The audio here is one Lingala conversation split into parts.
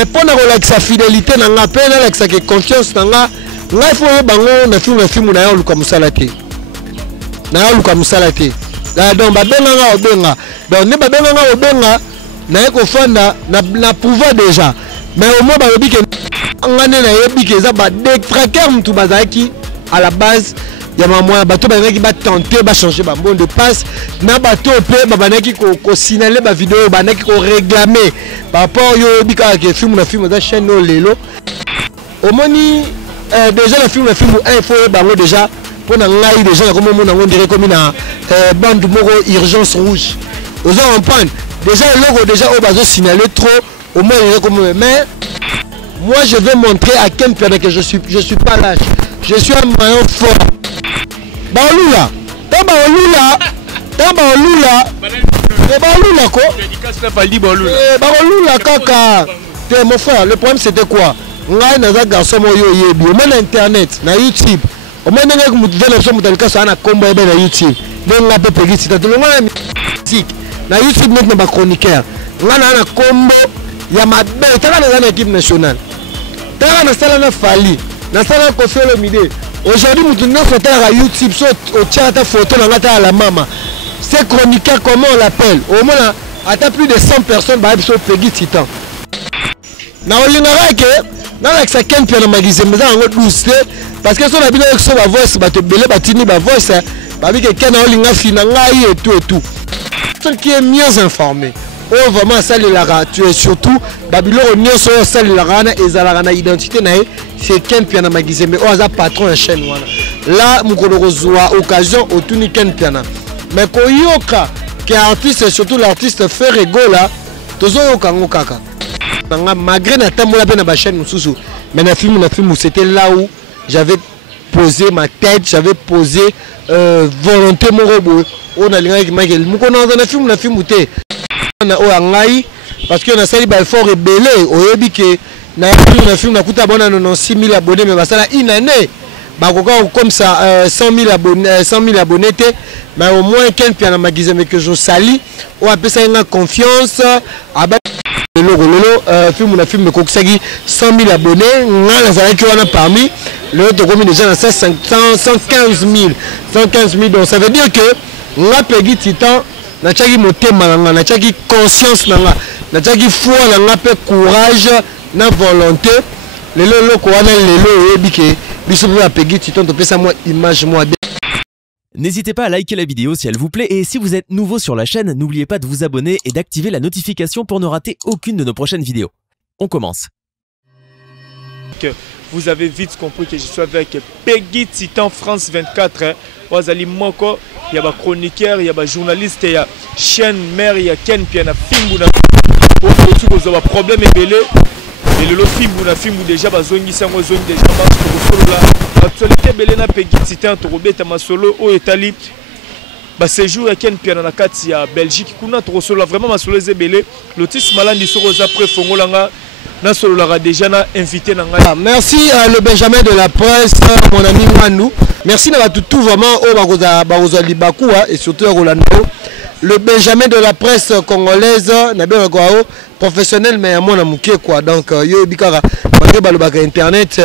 mais pour la fidélité na nga pe na la confiance na nga ngai fo bango na film na yo luka musala te na yo luka musala te donc ba benga nga obenga donc ne ba benga nga obenga na ko fanda na pouvoir déjà mais au moins ba yobi ke ngane na yobi ke za ba détraquer mutu bazaki à la base ya mamoya bato bazaki ba tenter ba changer ba bon de passe na bato pe ba banaki ko signaler ba vidéo banaki ko réclamer par rapport yo bika ke film na film da chaîne no lelo au moni déjà le film un faut bango déjà pour na ngai déjà comme on dirait comme na bande moko urgence rouge aux gens en panne déjà le logo déjà au bazo signaler trop au moins comme mais moi je vais montrer à quel point que je suis pas lâche je suis un maillon fort Baolula ko Baolula kaka te mon frère le problème c'était quoi ngai naza garçon moyo yebi au moins internet na YouTube au moins nanga kumutuvela so mutalika sana kombo ebe na YouTube donc ngape pegisi ta tulonga na musique na YouTube net na ba chroniqueur ngana na kombo ya mabe taka na équipe nationale taka na sala na Fali na sala ko faire le midi aujourd'hui mutu na photo à YouTube so au tchata photo na ngata la mama c'est chroniqueur comment on l'appelle au moins à plus de 100 personnes ba so pegi titan na olingara ke na la ça ken pia na magazine mais en douce parce que son habile so ba voice ba te belé ba tini ba voice ba bi ke ken na olinga fina ngai et tout celui qui est mieux informé oh vraiment ça le lara tu es surtout babylone nyoso ça le lara na ezala na identité na c'est ken pia na magazine mais oh za patron de chaîne wana là mukolo kozwa occasion otuni ken pia na mais ko yoka que artiste surtout l'artiste fait rigolo là tozo yoka ngokaka malgré na tamola pe na ba chaîne mususu mais na film c'était là où j'avais posé ma tête j'avais posé volonté mon robot on a linga ki Michael muko na film te na o ngai parce que on a sali ba fort rebellé oyebi ke na film na kuta bona 96000 abonnés mais basala une année ba koka comme ça 100 000 abonnés te mais au moins quelqu'un na magazine mais que je sali on appelle ça une confiance le film kokisaki 100 000 abonnés ngala zalaki wana parmi le autre comme déjà dans 115 000 donc ça veut dire que nga pegi titan na tchaki motema nanga na tchaki conscience nanga na tchaki foi nanga pe courage na volonté lelo loko wana lelo ebike biso ba pegi titan to pesa moi image moi. N'hésitez pas à liker la vidéo si elle vous plaît et si vous êtes nouveau sur la chaîne, n'oubliez pas de vous abonner et d'activer la notification pour ne rater aucune de nos prochaines vidéos. On commence. Vous avez vite compris que je suis avec Peggy Titan France 24. Wazali Moko, il y a des chroniqueurs, il y a des journalistes, il y a chaîne mère, il y a Ken Piana Fimbuna. Aujourd'hui, vous avez un problème belé. Et le film déjà bazongi sango zone déjà parce que solo là actualité belé na Peggy Titan to robeta masolo o etali ba séjour ya Ken Piana na kati ya Belgique kuna to solo vraiment masolo zebelé lotis malandi soko za prefongolanga na solo la déjà na invité na ngai. Merci le Benjamin de la presse mon ami Manu. Merci na tout vraiment o bakoza libaku et surtout Rolando. Le Benjamin de la presse congolaise na bien quoi professionnel mais à mon amuké quoi donc yo bikara malgré balobaka internet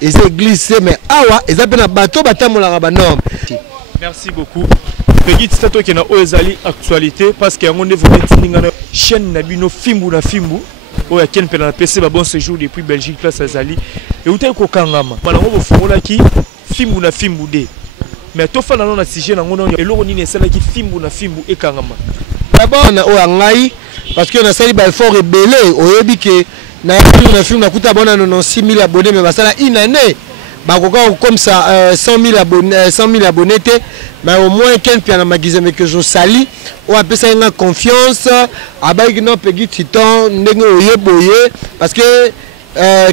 les églises mais awa ils appellent bateau batamola ba norme. Merci beaucoup. Peggy Titan qui na ozali actualité parce que on est vraiment chaîne na bino fimbu na fimbu o ya Ken Piana na PC ba bon séjour depuis Belgique place azali et utai ko kangama malango bo fongola ki fimbu na fimbu de mais to fa na non na sujet na ngono eloko nini esala ki fimbu na fimbu e kangama d'abord na o ngai parce que on a sali ba fort rebellé oyebi ke na film na kuta bona 96 000 abonnés mais basala une année ba koka comme ça 100 000 abonnés te mais au moins Ken Piana magazine mais que je sali on appelle ça une confiance abaki no Peggy Titan ndenge oyeboye parce que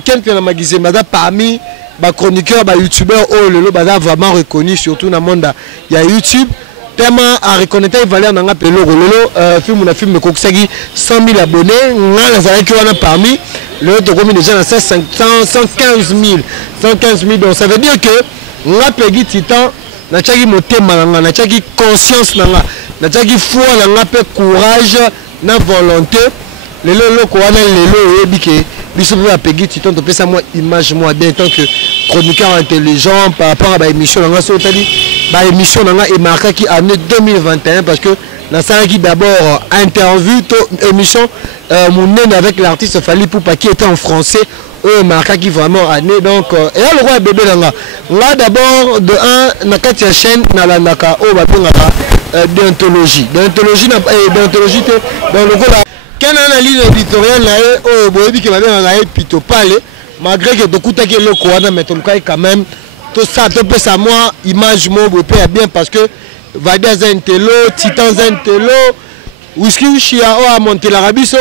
Ken Piana magazine baza parmi ba chroniqueur ba youtubeur oh lelo baza vraiment reconnu surtout dans le monde il y a YouTube tellement à reconnaître valeur nanga pelo lelo film kokisaki 100 000 abonnés ngala zalaki wana parmi le autre comme déjà dans 115 000 donc ça veut dire que nga Peggy Titan na tchaki motema nanga na tchaki conscience nanga na tchaki foi nanga pe courage na volonté lelo loko wana lelo ebike biso pe ba Peggy Titan to pesa moi image moi bien tant que chroniqueur intelligent par rapport à ba émission nga so tali ba émission nga et marqué qui année 2021 parce que dans ça qui d'abord interview to émission mon nez avec l'artiste Fally Ipupa qui était en français marqué qui vraiment année donc et là le roi bébé nga d'abord de un na kati ya chaîne na la naka o ba benga déontologie na déontologie dans le rôle quand on a ligne éditoriale là oh boyebi que ba benga pito pale malgré que beaucoup ta que le koana mais ton kai quand même tout ça te peut ça moi image mo be bien parce que Vadia Zentelo Titan Zentelo Whisky Ushia o a monté la rabiso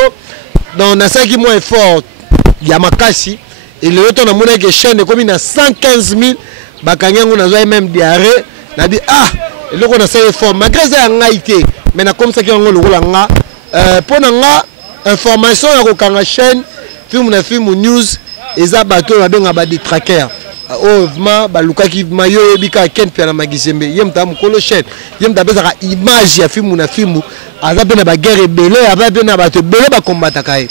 dans na ça qui moins fort Yamakasi et le retour na mona que chaîne comme il a 115 000 bakanyango na zo même diarrhée na dit ah et le ko na ça fort malgré ça ngaité mais na comme ça qui ngo le nga pour nga information ya ko kanga chaîne film na film news eza bato ba benga ba detraqueur oh vraiment ba lukaki mayo ebika ken pia na magizembe yem ta mukolo chaîne yem ta bezaka image ya film na film aza bena ba guerre belé ava bena ba te belé ba combattre kai.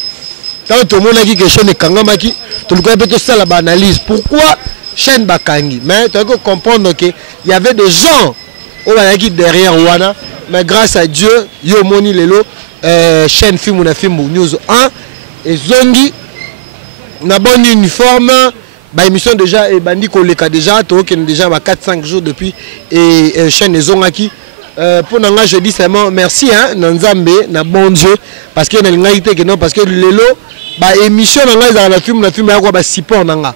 Tant tout le monde a dit que chaîne Kangamaki, tout le monde peut faire la analyse. Pourquoi chaîne Bakangi? Mais tu dois comprendre qu'il y avait des gens qui derrière Wana, mais grâce à Dieu, yo moni lelo chaîne film na film news 1 et Zongi na bon uniforme, ba émission déjà et bandi koleka déjà to que déjà 4-5 jours depuis et chaîne Zongaki. Pour nous, je dis seulement merci hein, Nanzambe, na bon Dieu, parce que que non, parce que lelo, bah émission dans la film à quoi bah support nanga.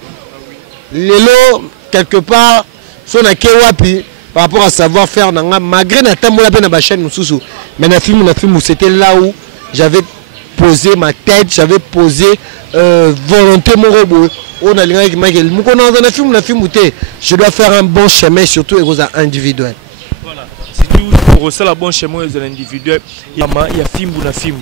Lelo quelque part, son a kewapi par rapport à savoir faire nanga, malgré na tambo la peine à ma chaîne mususu, mais na film c'était là où j'avais posé ma tête, j'avais posé volonté mon robot. On a l'ingé Michael, nous connaissons na film je dois faire un bon chemin surtout et individuel. Pour ça la bonne chemin de l'individu il y a film na film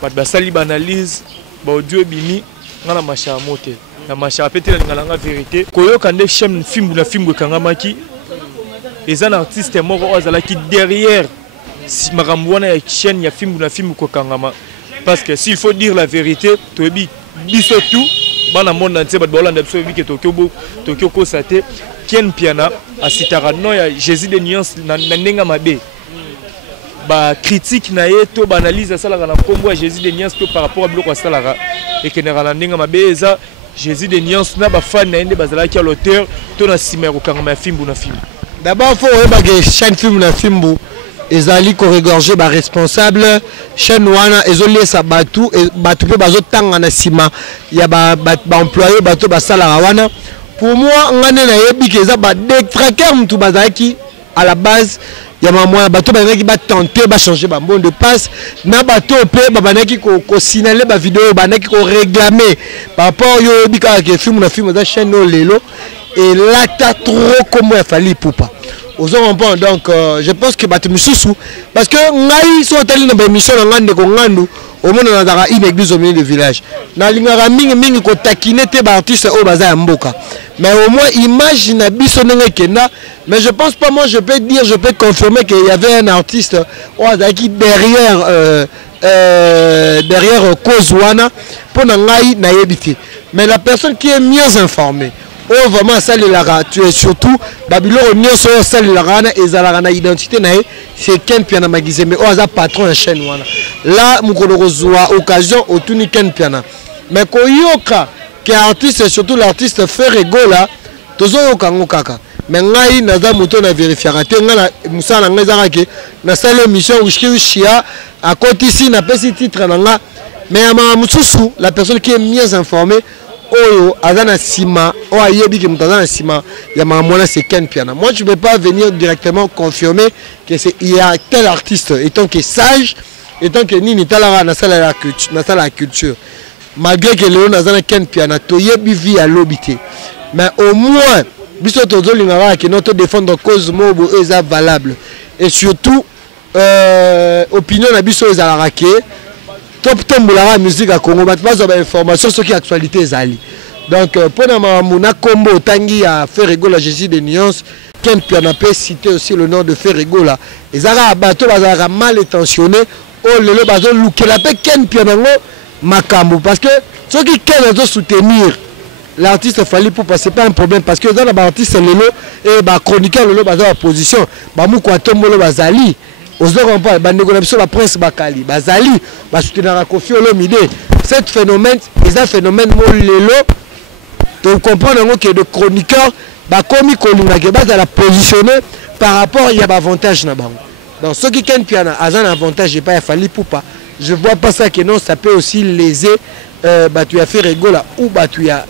pas de sali analyse ba audio bimi ngala macha moté na macha peut-être ngala vérité koyo kande chaîne film na film kangamaki les artistes moko ozala qui derrière si makamwana ya chaîne ya film na film ko kangama parce que s'il faut dire la vérité to bi biso tout bana monde entier ba bolanda biso bi ke Tokyo ko saté Ken Piana a citara non ya Jésus de nuance na nenga mabe ba critique na yeto ba analyse ça la na kombo Jésus de nuance par rapport à bloko salara et que na nenga mabe eza Jésus de nuance na ba fan na ende bazala ki l'auteur to na simero kangama film na film d'abord faut ba que chaîne film na film ezali ko regorger ba responsable chaîne wana ezoli sa batu et batu pe bazo tanga na sima ya ba employé bato ba salara wana. Pour moi, on a des traqueurs qui à la base, il y a un bateau qui va tenter de changer le bon de passe. Na bateau qui va signaler la vidéo, qui va réclamer par rapport au film de la chaîne Lelo. Et là, tu as trop comme il fallait pour pas. Donc, je pense que parce que nous sommes allés dans l'émission au monde dans une église au milieu du village. Na lingara mingi ko taquiner te artiste au bazar mboka. Mais au moins imagine bisonenge kena, mais je pense pas moi je peux dire, je peux confirmer qu'il y avait un artiste qui derrière cause wana pour ngai na yebiti. Mais la personne qui est mieux informée oh vraiment ça tu es surtout Babylone nyonso ça et zalana identité na c'est Ken Piana magizembe oh za patron de chaîne wana là mukolo kozwa occasion otuni Ken Piana mais koyoka qui artiste surtout l'artiste Ferrego là tozo yokango kaka mais ngai naza moto na vérifiera te ngana musala ngezaka ke na salle émission Ushia à côté ici na pesi titre nanga mais ama mususu la personne qui est mieux informée Oyo azana sima o ayebi ke mutazana sima ya mamona c'est Ken Piana. Moi je ne peux pas venir directement confirmer que c'est il y a tel artiste étant que sage étant que nini talara na sala la culture malgré que Léon azana Ken Piana to yebi vi à l'obité mais au moins biso tozo lingara que notre défendre cause mobo est valable et surtout opinion na biso ezala ke top la musique à Congo, mais pas d'informations sur qui actualité zali. Donc pour na combo tangi à Ferrego la Jésus de nuances, Ken Piana peut citer aussi le nom de Ferrego là. Les Arabes bateau bazara mal intentionné, oh le bateau louké la paix Ken Piana makambo parce que ceux qui veulent soutenir l'artiste Fally Ipupa c'est pas un problème parce que dans l'artiste lelo et ba chroniqueur lelo ba position ba muko tombolo bazali ozo pas ba ndeko na biso ba prince bakali bazali ba soutenir Koffi Olomide cet phénomène est un phénomène mo lelo donc comprendre que de chroniqueur ba komi kolinga ke ba la positionner par rapport il y a avantage na bango donc ceux qui ken piana a un avantage et pas Fally Ipupa je vois pas ça que non ça peut aussi léser tu as fait rigola ou tu as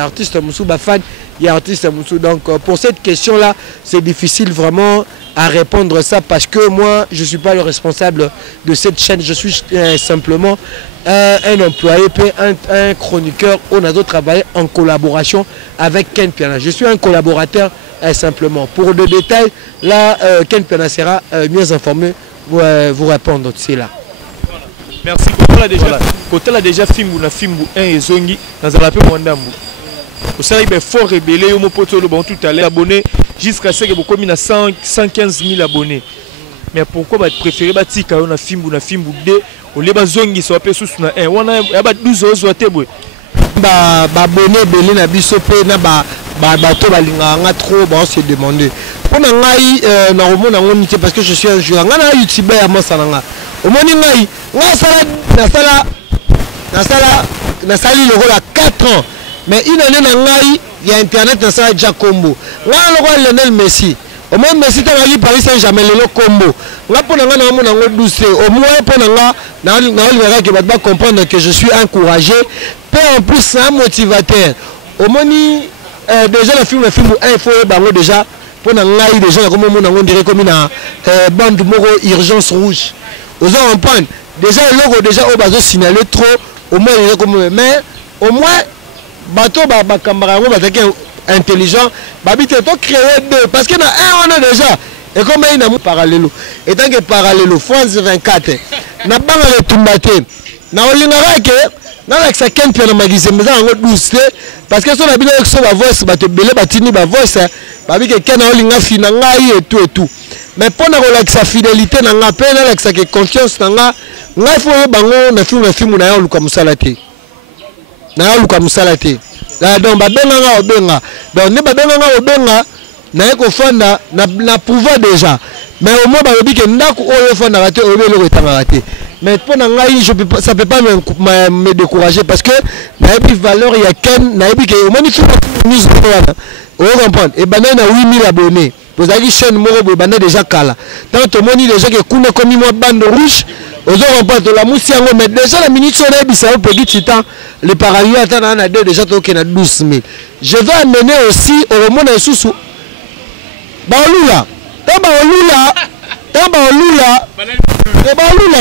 artiste Moussou Bafan il y a artiste Moussou donc pour cette question là c'est difficile vraiment à répondre ça parce que moi je suis pas le responsable de cette chaîne je suis simplement un employé un chroniqueur on a d'autres travaillé en collaboration avec Ken Piana je suis un collaborateur simplement pour de détails là Ken Piana sera mieux informé vous répondre c'est là. Merci. Côté là déjà Fimbu na Fimbu 1 et Zongi dans la paix Mwandambu. Au sein il est fort rébellé au mopoto le bon tout à l'heure abonné jusqu'à ce que beaucoup mis 115 000 abonnés. Mais pourquoi bah préférer batika on a Fimbu 2 au lieu ba Zongi so appelé sous na 1 on a ba 12 euros à tebwe. Ba abonné belé na biso pe na ba bato balinga nga trop ba on se demander. Pour ngai na romona ngoni parce que je suis un joueur nga na YouTuber ya mosananga. Au moins ngai na sali le rôle à 4 ans mais une année na ngai il y a internet na sala déjà combo nga le rôle Lionel Messi au moins Messi tanga Paris Saint-Germain le combo nga pona nga na mona ngo douce au moins pona nga na verra que va comprendre que je suis encouragé peu en plus un motivateur au moins déjà le film il faut bango déjà pona ngai déjà comme mona ngo dirait comme na bande moro urgence rouge aux en prendre déjà le logo déjà au bazo signaler trop au moins il est comme mais au moins bateau ba caméra ba intelligent babite to créer deux parce que na un on a déjà et comme il na parallèle et tant que parallèle France 24 na banga le tumbate na olingara ke na la ça Ken Piana magazine mais en douce parce que son habile avec son voice ba te belé batini ba voice babike Ken na olinga fina ngai et tout mais pour la fidélité na nga pe na la confiance na nga ngai faut bango na film na yo luka musalate na yo luka musalate la donc ba benga nga obenga donc ne ba benga nga obenga na eko fanda na pouvoir déjà mais au moins ba lobi ke ndako oyo fanda raté obelo ko tanga raté mais pour na ngai ça peut pas me décourager parce que na ebi valeur ya Ken na ebi ke au moins ni film news wana on comprend et banana 8000 abonnés vous avez chaîne moro banda déjà kala tant tout monde déjà que kuna comme moi bande rouge aux autres pas de la moussiango mais déjà la minute on a bisa au petit titan les parallèles attendant na déjà to na 12 000 je vais amener aussi au monde sous baolula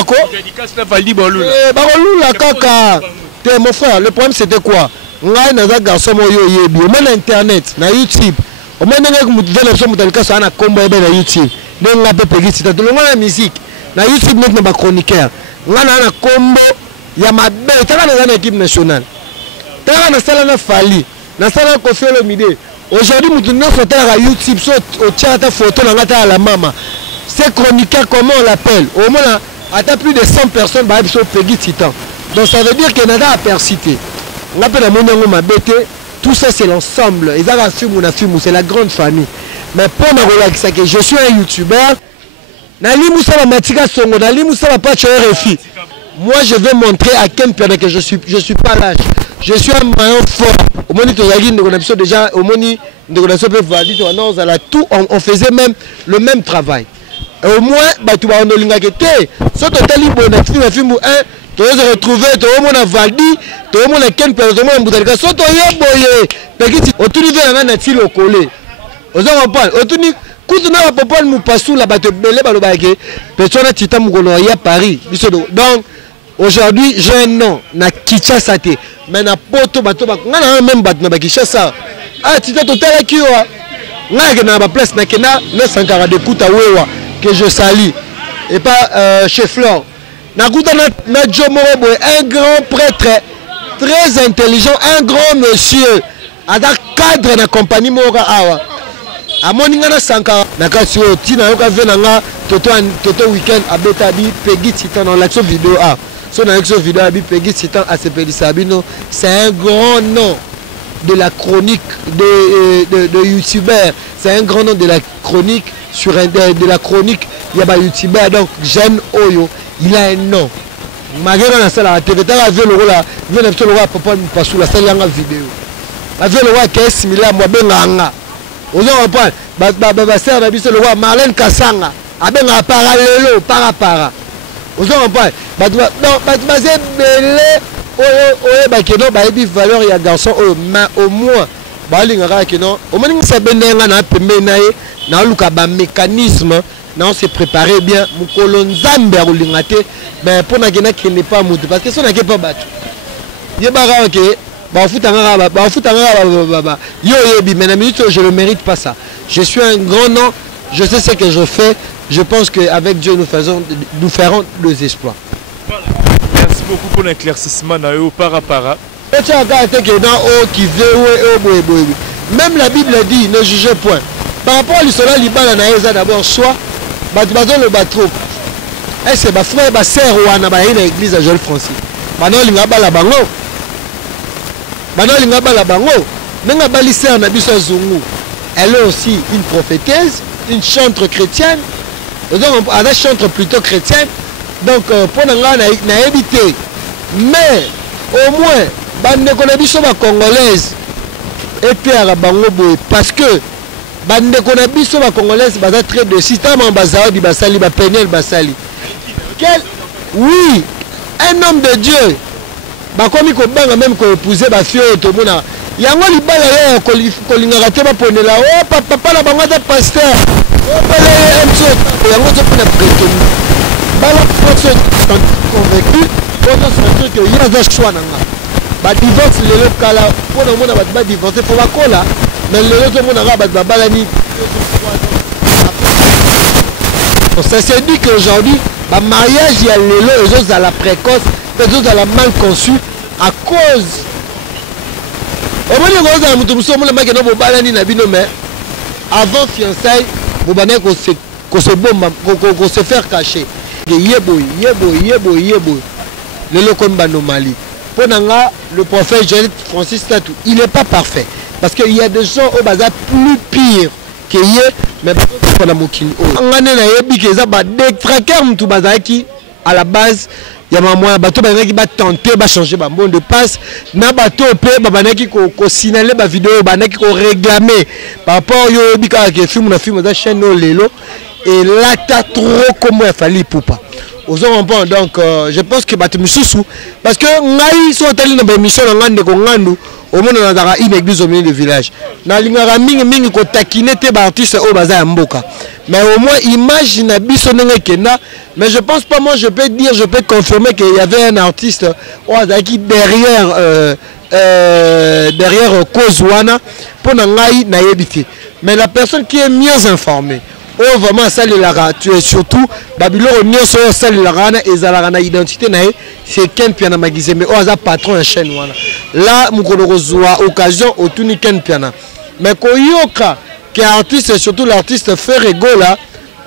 ko dédicace na Fally baolula baolula kaka te mon frère le problème c'était quoi ngai na garçon moyo yebi au internet na YouTube au moins nanga kumutela so mutalika sana kombo ebe na YouTube nanga pe pegisi ta tulonga na musique na YouTube net na ba chroniqueur ngana na kombo ya mabe taka na équipe nationale taka na sala na Fally na sala Koffi Olomide aujourd'hui mutu na sota na YouTube so au tchata photo na ngata la mama c'est chroniqueur comment on l'appelle au moins à plus de 100 personnes ba so pegisi titan donc ça veut dire que nada a persisté ngapela monango mabete. Tout ça c'est l'ensemble. C'est la grande famille. Mais pour me relaxer, je suis un YouTuber. Moi je vais montrer à Ken Piana que je suis pas lâche. Je suis un maillon fort. Au moins déjà au moins on faisait même le même travail. Et au moins tu vas en olingakete. So totali bon film tu vas retrouver tout le monde a Valdi, tout le monde a Ken Piana, tout le monde a Mboutalika. So to yeboye. Petit autorisé à na tilo collé. Aux on parle. Autoni kutuna ba popol mu pasu la ba te belé ba lo ba ke. Personne tita mugolo ya Paris. Donc aujourd'hui j'ai un nom na Kinshasa te. Mais na poto bato ba ngana même bat na ba Kinshasa. Ah tita total ki wa. Ngana na ba place na kena na sankara de kuta wewa que je salue et pas chez Flore. Nakuta na Jomorobo, un grand prêtre très intelligent, un grand monsieur, à la cadre de la compagnie Mora Awa. À Moningana Sankara, Nakasio, Tina Yoka Venanga, Toto Weekend, à Betabi, Peggy Titan dans l'action vidéo A. son avec vidéo Peggy Titan à Sepeli Sabino, c'est un grand nom de la chronique de youtubeurs, c'est un grand nom de la chronique sur de la chronique il y a youtubeur donc Jeanne Oyo, il a un nom. Malgré la salle à la télé, tu as vu le rôle là, vu le roi papa nous passe la salle en vidéo. Avec le roi qui est similaire à moi benanga. Aux gens pas ba sœur na biso le roi Marlène Kasanga, abenga parallèle para. Aux gens pas ba c'est belé oyo ba keno ba ebi valeur ya garçon au moins ba lingara keno au moins ça benenga na pembe na ye na luka ba mécanisme. Non, c'est préparé bien. Mukolo Nzambe a roulingate, mais pour n'agena qui n'est pas moutou parce que ça n'a pas battu. Yébara ok, bah fout yo yebi, mais la minute je ne mérite pas ça. Je suis un grand nom, je sais ce que je fais. Je pense qu'avec Dieu nous ferons des exploits. Voilà. Merci beaucoup pour l'éclaircissement para. Même la Bible dit ne jugez point. Par rapport à l'histoire libana na d'abord soit bazo le batro. C'est ba frère ba sœur wana ba ina église à Joël Francis. Bano linga bala bango. Nenga bali sœur na biso zungu. Elle est aussi une prophétesse, une chantre chrétienne. Donc elle chantre plutôt chrétienne. Donc pour nga na éviter. Mais au moins bande ko biso ba congolaise et puis à bango boy parce que bande kona biso ba congolaise baza très de système en bazao di basali ba penel basali quel oui un homme de Dieu ba komi ko banga même ko épouser ba fille to mona yango libala ya kolingaka te ba ponela oh papa la bango ta pasteur oh pala emso yango to pona prétenu bala personne convaincu pour sentir que il y a un choix nanga ba divorce le kala pour le monde ba divorcer pour ba kola. Mais le ça se dit qu'aujourd'hui, le mariage, il y a les autres à la précoce, les autres à la mal conçue, à cause. Avant fiançailles, vous se faire cacher. Le prophète Joël Francis Tatou, il n'est pas parfait. Parce qu'il y a des gens au bazar plus pire que hier, mais pas la mokini. On a des traqueurs à la base. Il y a un bateau qui va tenter de changer le bon de passe. Na bateau qui va signaler la vidéo, qui va réclamer par rapport au film de la chaîne Lelo. Et là, tu as trop comment il fallait pour pas. Donc je pense que parce que nous sommes allés dans l'émission au monde dans une église au milieu du village. Na lingara mingi ko taquiner te artiste au bazar mboka. Mais au moins imagine bisonenge kena, mais je pense pas moi je peux confirmer qu'il y avait un artiste qui derrière Kozwana pour ngai na yebiti. Mais la personne qui est mieux informée oh vraiment ça tu es surtout Babylone on est ça et zalana identité na c'est Ken Piana Magizeme oh ça patron en chaîne là mukolozwa occasion otuni Ken Piana mais koyoka que artiste surtout l'artiste Ferrego là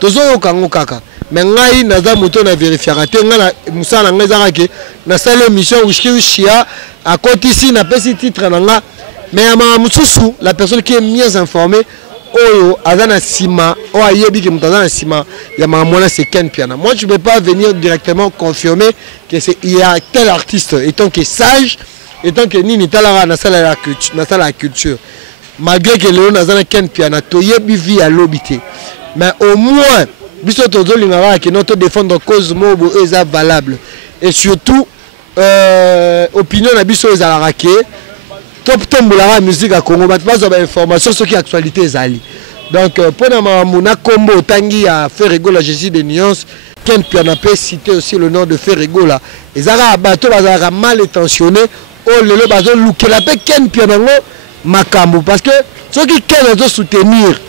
tozo yokango kaka mais ngai naza moto na vérifiera te ngala musala ngezaka ke na salle émission ushia à côté ici na petit titre nanga mais ama mususu la personne qui est mieux informée Oyo azana sima o ayebi ke mutazana sima ya mamona c'est Ken Piana. Moi je ne peux pas venir directement confirmer que c'est il y a tel artiste étant que sage étant que nini talara na sala la culture malgré que le nazana Ken Piana to yebi vi à l'obité mais au moins biso tozo lingara que notre défendre cause mobo est valable et surtout opinion na biso ezala ke top la musique à Congo, mais pas d'informations sur qui actualité est. Donc, pour mon combo, Tanguy a fait rigoler Jésus de nuances. Ken Piana peut citer aussi le nom de Ferrego là. Les Arabes bateau mal intentionné. Oh le bateau louké la paix Ken Piana Makambo parce que ceux qui veulent soutenir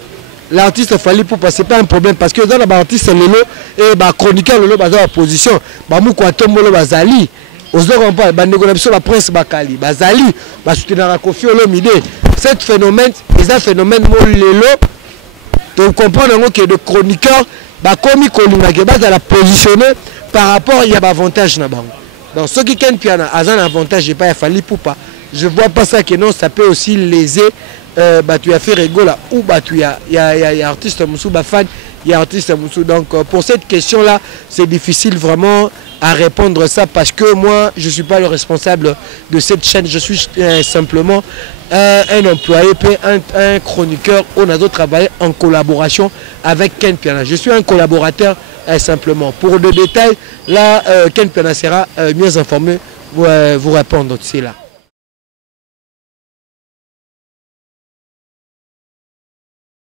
l'artiste fallait pour passer pas un problème parce que dans l'artiste Lelo et chroniqueur Lelo bazar opposition. Ba mu kwa tombolo bazali. Aux autres pas la prince Bakali bazali ba soutenir la Kofi Olomide cet phénomène est un phénomène molelo donc comprendre que de chroniqueur ba komi kolinga ke bazala positionner par rapport il y a avantage na bango Donc ceux qui Ken Piana a un avantage, pas Fally Ipupa. Je vois pas ça que non, ça peut aussi léser. Tu as fait rigola ou tu y a artiste Moussou, fan, il y a artiste Moussou. Donc pour cette question là, c'est difficile vraiment à répondre ça parce que moi je suis pas le responsable de cette chaîne, je suis simplement un employé, un chroniqueur. On a d'autres travaillé en collaboration avec Ken Piana. Je suis un collaborateur simplement. Pour le détail, là Ken Piana sera mieux informé pour vous répondre aussi là.